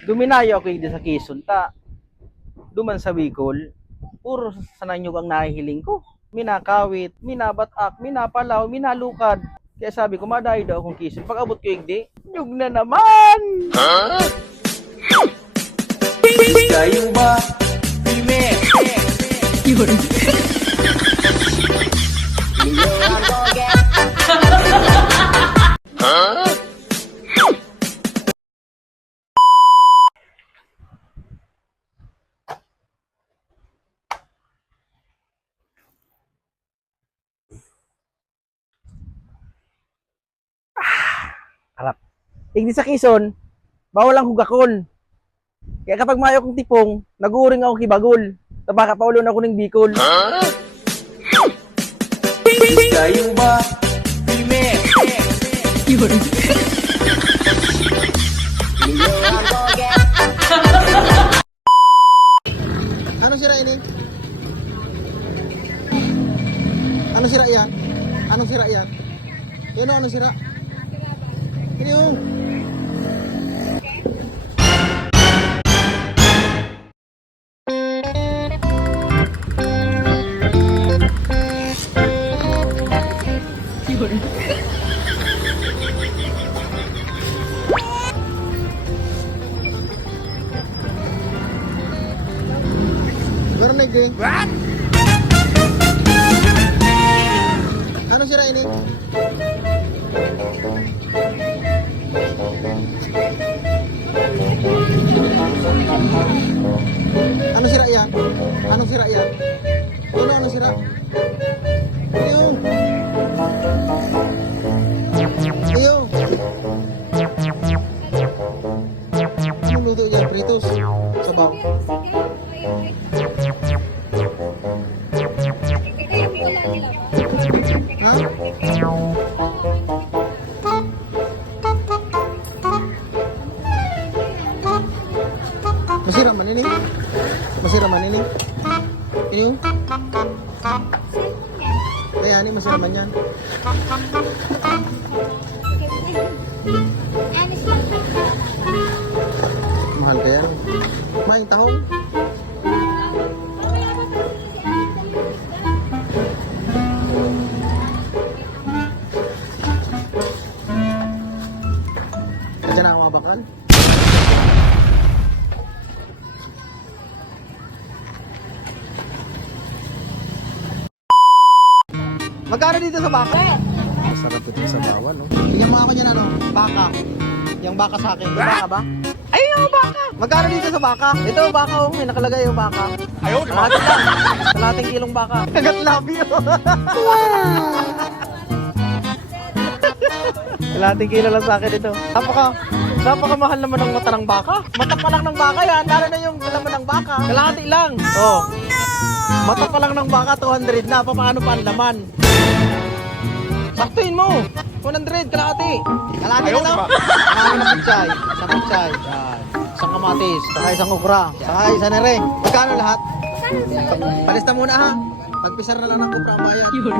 Duminayo ako hindi sa Quezon ta. Duman sa Bicol, puro sa nanyog ang nahihiling ko. Minakawit, minabatak, minapalaw, minalukad. Kaya sabi ko, madayo daw akong Quezon. Pag abot ko igdi, nyug na naman! Kayo ba? Pime! Yun. Harap. Igdi sa Quezon, bawal ang hugakon. Kaya kapag mayo kong tipong, nag-uuring ako kibagol. Tabaka paulo na ako ng Bicol. Kayo ba? Pime! Yun. Ano sira ini? Ano sira yan? Anong sira yan? Ano sira? Ini yung Yun. meron na igay. Ano sira ini? Ano sira yan? Anong sira yan? Ano sira? Iyo. Iyo. Anong luto yan? Pritos. Sabaw. Ha? Masira man ini. Masira man ini. Ini yung. Kaya ini masira man yan. Mahal kaya yan. May tahong. Kaya na ang mga bakal. Magkano dito sa baka? Masarap ito sa bawal, no? Tingnan mo ako niyan, ano? Baka. Yung baka sa akin. Yung baka ba? Ay, yung baka! Magkano dito sa baka? Ito, baka, oh. May nakalagay yung baka. Ayaw, di ba? Kalahating kilong baka. Kagat labi, oh. Kalahating kilo lang sa akin ito. Napakamahal naman ng mata ng baka. Mata pa lang ng baka yan. Lalo na yung laman ng baka. Kalahati lang. Oh. Mata pa lang ng baka, 200 na. Paano pa ang laman? Saktuin mo. 100, kalahati. Kalahati na to? Kalahati na pichay. Isang pichay. Yan. Isang kamatis. Saka isang ukra. Saka isa na rin. Magkano lahat? Palista muna ha. Pagpisar na lang ng ukra ang bayan. Yun.